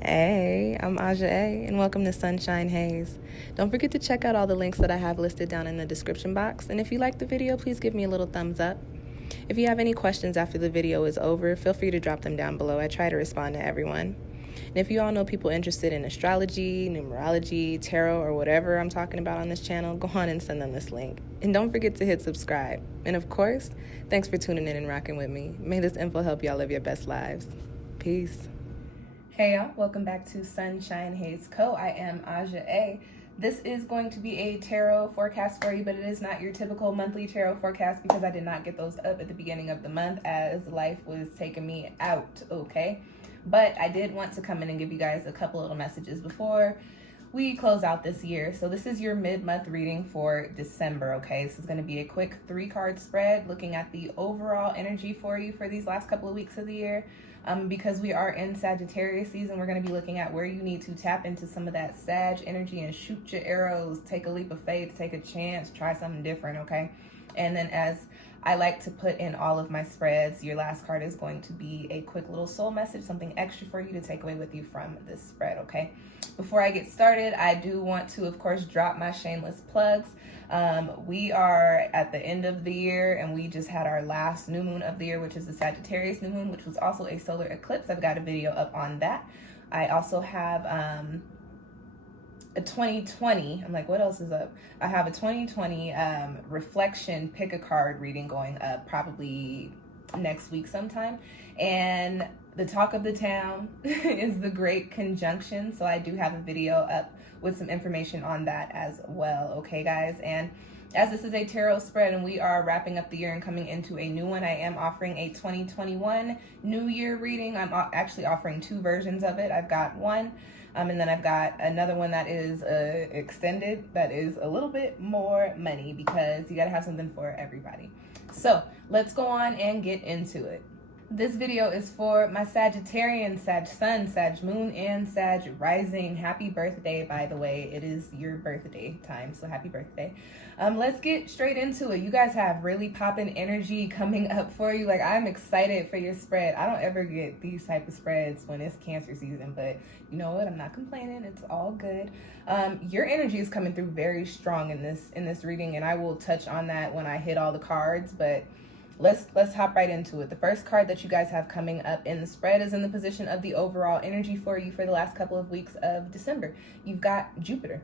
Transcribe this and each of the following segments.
Hey, I'm Aja A, and welcome to Sunshine Haze. Don't forget to check out all the links that I have listed down in the description box, and if you like the video, please give me a little thumbs up. If you have any questions after the video is over, feel free to drop them down below. I try to respond to everyone. And if you all know people interested in astrology, numerology, tarot, or whatever I'm talking about on this channel, go on and send them this link. And don't forget to hit subscribe. And of course, thanks for tuning in and rocking with me. May this info help y'all live your best lives. Peace. Hey y'all, welcome back to SunshinehazeCo. I am Aja A. This is going to be a tarot forecast for you, but it is not your typical monthly tarot forecast because I did not get those up at the beginning of the month as life was taking me out, okay? But I did want to come in and give you guys a couple little messages before we close out this year. So this is your mid-month reading for December, okay? This is going to be a quick 3-card spread looking at the overall energy for you for these last couple of weeks of the year. Because we are in Sagittarius season, we're going to be looking at where you need to tap into some of that Sag energy and shoot your arrows, take a leap of faith, take a chance, try something different, okay? And then as I like to put in all of my spreads, your last card is going to be a quick little soul message, something extra for you to take away with you from this spread, okay? Before I get started, I do want to, of course, drop my shameless plugs. We are at the end of the year and we just had our last new moon of the year, which is the Sagittarius new moon, which was also a solar eclipse. I've got a video up on that. I also have a 2020, I'm like, what else is up? I have a 2020 reflection pick a card reading going up probably next week sometime. And the talk of the town is the Great Conjunction. So I do have a video up with some information on that as well. Okay, guys. And as this is a tarot spread and we are wrapping up the year and coming into a new one, I am offering a 2021 New Year reading. I'm actually offering 2 versions of it. I've got one, and then I've got another one that is extended, that is a little bit more money because you got to have something for everybody. So let's go on and get into it. This video is for my Sagittarian, Sag Sun, Sag Moon, and Sag Rising. Happy birthday, by the way. It is your birthday time, so happy birthday. Let's get straight into it. You guys have really popping energy coming up for you. Like, I'm excited for your spread. I don't ever get these type of spreads when it's Cancer season, but you know what? I'm not complaining. It's all good. Your energy is coming through very strong in this reading, and I will touch on that when I hit all the cards, but let's hop right into it. The first card that you guys have coming up in the spread is in the position of the overall energy for you for the last couple of weeks of December. You've got Jupiter.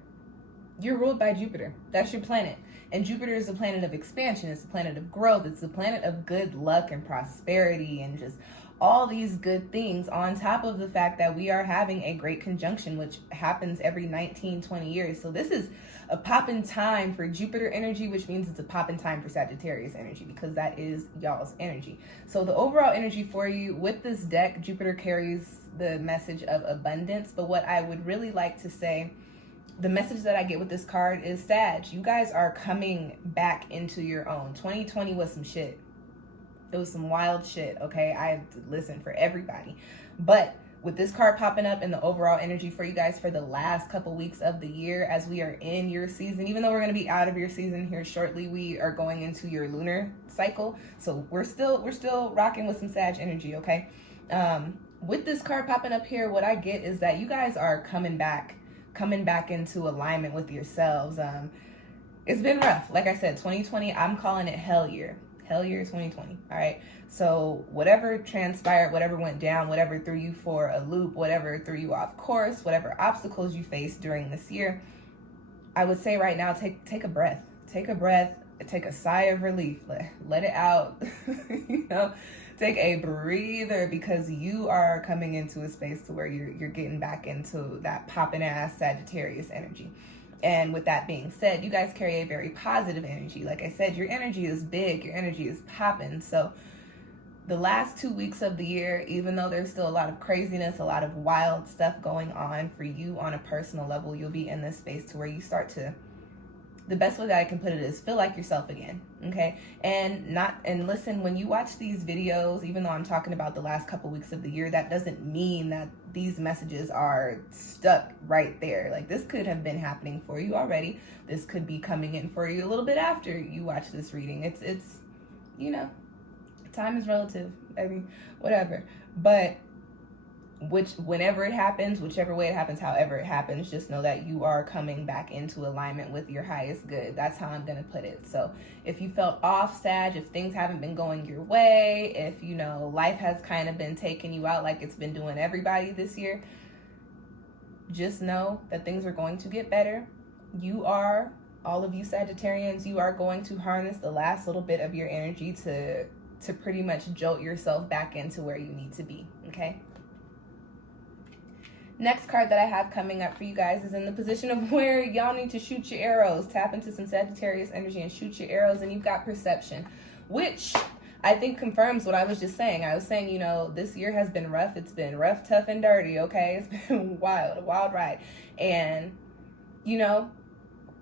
You're ruled by Jupiter. That's your planet. And Jupiter is the planet of expansion. It's the planet of growth. It's the planet of good luck and prosperity and just all these good things, on top of the fact that we are having a great conjunction, which happens every 19-20 years. So this is a pop-in time for Jupiter energy, which means it's a pop-in time for Sagittarius energy because that is y'all's energy. So the overall energy for you with this deck, Jupiter carries the message of abundance. But what I would really like to say, the message that I get with this card is Sag, you guys are coming back into your own. 2020 was some shit. It was some wild shit, okay? I listen for everybody. But with this card popping up and the overall energy for you guys for the last couple weeks of the year as we are in your season, even though we're going to be out of your season here shortly, we are going into your lunar cycle. So we're still rocking with some Sag energy, okay? With this card popping up here, what I get is that you guys are coming back into alignment with yourselves. It's been rough. Like I said, 2020, I'm calling it hell year. Hell year 2020, all right? So whatever transpired, whatever went down, whatever threw you for a loop, whatever threw you off course, whatever obstacles you faced during this year, I would say right now, take a breath. Take a breath, take a sigh of relief, let it out, you know? Take a breather because you are coming into a space to where you're getting back into that poppin' ass Sagittarius energy. And with that being said, you guys carry a very positive energy. Like I said, your energy is big, your energy is popping. So the last 2 weeks of the year, even though there's still a lot of craziness, a lot of wild stuff going on for you on a personal level, you'll be in this space to where you start to, the best way that I can put it is feel like yourself again, okay? And listen, when you watch these videos, even though I'm talking about the last couple weeks of the year, that doesn't mean that these messages are stuck right there. Like, this could have been happening for you already. This could be coming in for you a little bit after you watch this reading. It's you know, time is relative, baby, whatever. But whenever it happens, whichever way it happens, however it happens, just know that you are coming back into alignment with your highest good. That's how I'm going to put it. So if you felt off, Sag, if things haven't been going your way, if, you know, life has kind of been taking you out like it's been doing everybody this year, just know that things are going to get better. You are, all of you Sagittarians, you are going to harness the last little bit of your energy to pretty much jolt yourself back into where you need to be, okay? Next card that I have coming up for you guys is in the position of where y'all need to shoot your arrows. Tap into some Sagittarius energy and shoot your arrows, and you've got perception, which I think confirms what I was just saying. I was saying, you know, this year has been rough. It's been rough, tough, and dirty, okay? It's been wild, a wild ride. And, you know,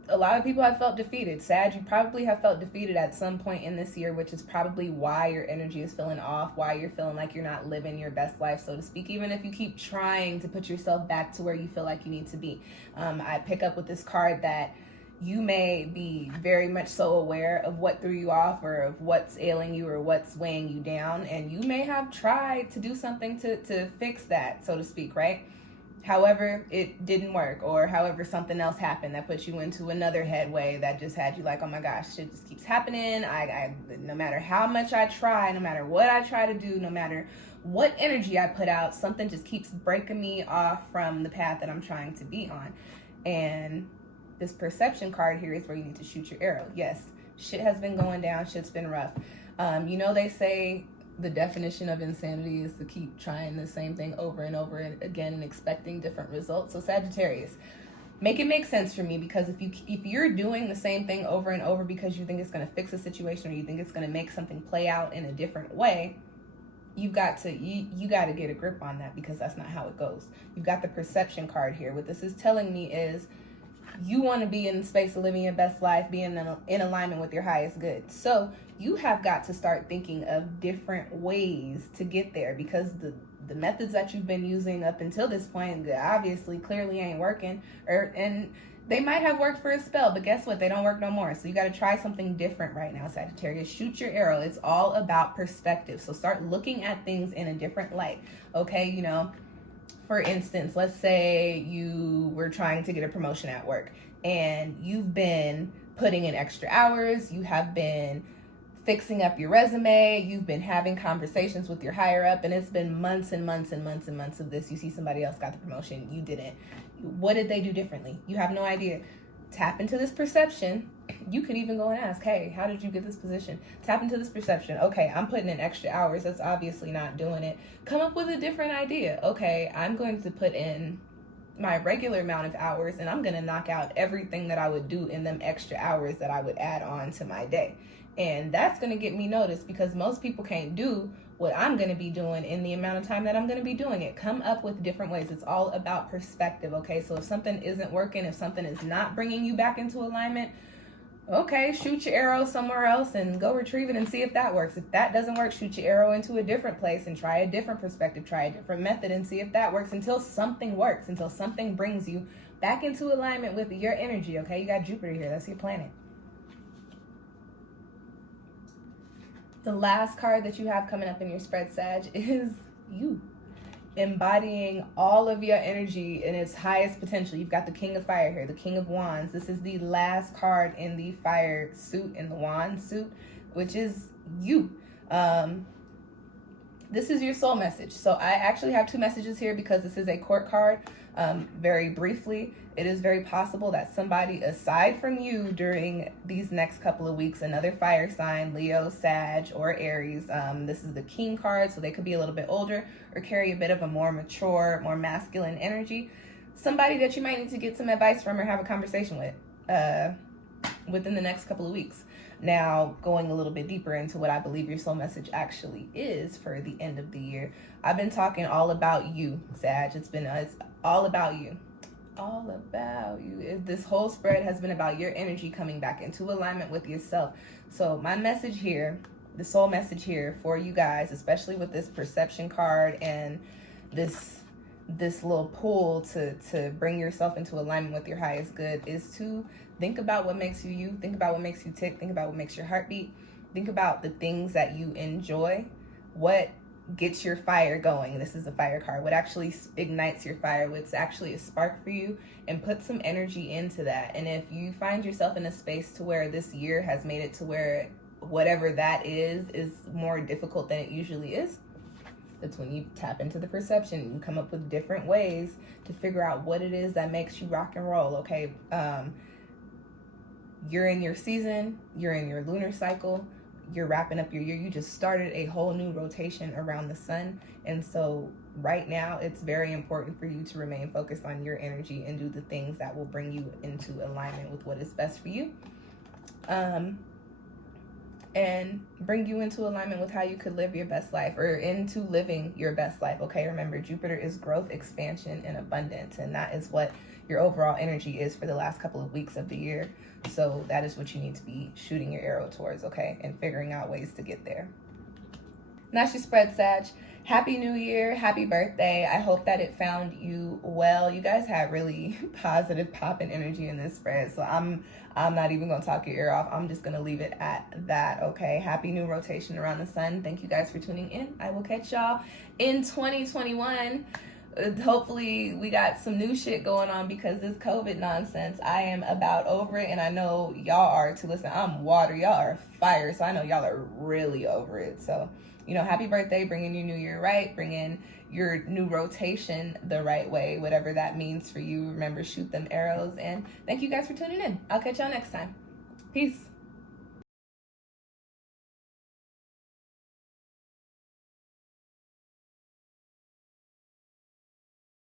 a lot of people have felt defeated. Sag, you probably have felt defeated at some point in this year, which is probably why your energy is feeling off, why you're feeling like you're not living your best life, so to speak, even if you keep trying to put yourself back to where you feel like you need to be. I pick up with this card that you may be very much so aware of what threw you off or of what's ailing you or what's weighing you down, and you may have tried to do something to fix that, so to speak, right? However, it didn't work, or however something else happened that put you into another headway that just had you like, oh my gosh, shit just keeps happening. I no matter how much I try, no matter what I try to do, no matter what energy I put out, something just keeps breaking me off from the path that I'm trying to be on. And this perception card here is where you need to shoot your arrow. Yes, shit has been going down, shit's been rough. You know, they say the definition of insanity is to keep trying the same thing over and over again and expecting different results. So Sagittarius, make it make sense for me, because if you're doing the same thing over and over because you think it's going to fix a situation or you think it's going to make something play out in a different way, you got to get a grip on that, because that's not how it goes. You've got the perception card here. What this is telling me is you want to be in the space of living your best life, being in alignment with your highest good. So you have got to start thinking of different ways to get there, because the methods that you've been using up until this point obviously clearly ain't working, and they might have worked for a spell, but guess what? They don't work no more. So you got to try something different right now, Sagittarius. Shoot your arrow. It's all about perspective. So start looking at things in a different light, okay? You know, for instance, let's say you were trying to get a promotion at work and you've been putting in extra hours, you have been fixing up your resume, you've been having conversations with your higher up, and it's been months and months and months and months of this. You see somebody else got the promotion, you didn't. What did they do differently? You have no idea. Tap into this perception. You could even go and ask, hey, how did you get this position? Tap into this perception. Okay, I'm putting in extra hours. That's obviously not doing it. Come up with a different idea. Okay, I'm going to put in my regular amount of hours, and I'm going to knock out everything that I would do in them extra hours that I would add on to my day. And that's going to get me noticed, because most people can't do what I'm going to be doing in the amount of time that I'm going to be doing it. Come up with different ways. It's all about perspective, okay? So if something isn't working, if something is not bringing you back into alignment, okay, shoot your arrow somewhere else and go retrieve it and see if that works. If that doesn't work, shoot your arrow into a different place and try a different perspective, try a different method and see if that works, until something works, until something brings you back into alignment with your energy, okay? You got Jupiter here. That's your planet. The last card that you have coming up in your spread, Sag, is you. Embodying all of your energy in its highest potential. You've got the King of Fire here, the King of Wands. This is the last card in the fire suit, in the wand suit, which is you. This is your soul message. So I actually have two messages here because this is a court card. Very briefly, it is very possible that somebody aside from you during these next couple of weeks, another fire sign, Leo, Sag, or Aries, this is the King card, so they could be a little bit older or carry a bit of a more mature, more masculine energy. Somebody that you might need to get some advice from or have a conversation with within the next couple of weeks. Now, going a little bit deeper into what I believe your soul message actually is for the end of the year, I've been talking all about you, Sag. It's all about you. All about you. This whole spread has been about your energy coming back into alignment with yourself. So my message here, the soul message here for you guys, especially with this perception card and this little pull to bring yourself into alignment with your highest good, is to think about what makes you you. Think about what makes you tick. Think about what makes your heart beat. Think about the things that you enjoy. What gets your fire going. This is the fire card. What actually ignites your fire, what's actually a spark for you, and put some energy into that. And if you find yourself in a space to where this year has made it to where whatever that is more difficult than it usually is, that's when you tap into the perception. You come up with different ways to figure out what it is that makes you rock and roll, okay? You're in your season, you're in your lunar cycle, you're wrapping up your year. You just started a whole new rotation around the sun. And so right now, it's very important for you to remain focused on your energy and do the things that will bring you into alignment with what is best for you. And bring you into alignment with how you could live your best life, or into living your best life, okay? Remember, Jupiter is growth, expansion, and abundance, and that is what your overall energy is for the last couple of weeks of the year. So that is what you need to be shooting your arrow towards, okay? And figuring out ways to get there. And that's your spread, Sag. Happy New Year, happy birthday. I hope that it found you well. You guys had really positive popping energy in this spread, so I'm not even gonna talk your ear off. I'm just gonna leave it at that, okay? Happy new rotation around the sun. Thank you guys for tuning in. I will catch y'all in 2021. Hopefully we got some new shit going on, because this COVID nonsense, I am about over it, and I know y'all are too. Listen, I'm water, y'all are fire, so I know y'all are really over it. So, you know, happy birthday, bring in your new year right, bring in your new rotation the right way, whatever that means for you. Remember, shoot them arrows, and thank you guys for tuning in. I'll catch y'all next time. Peace.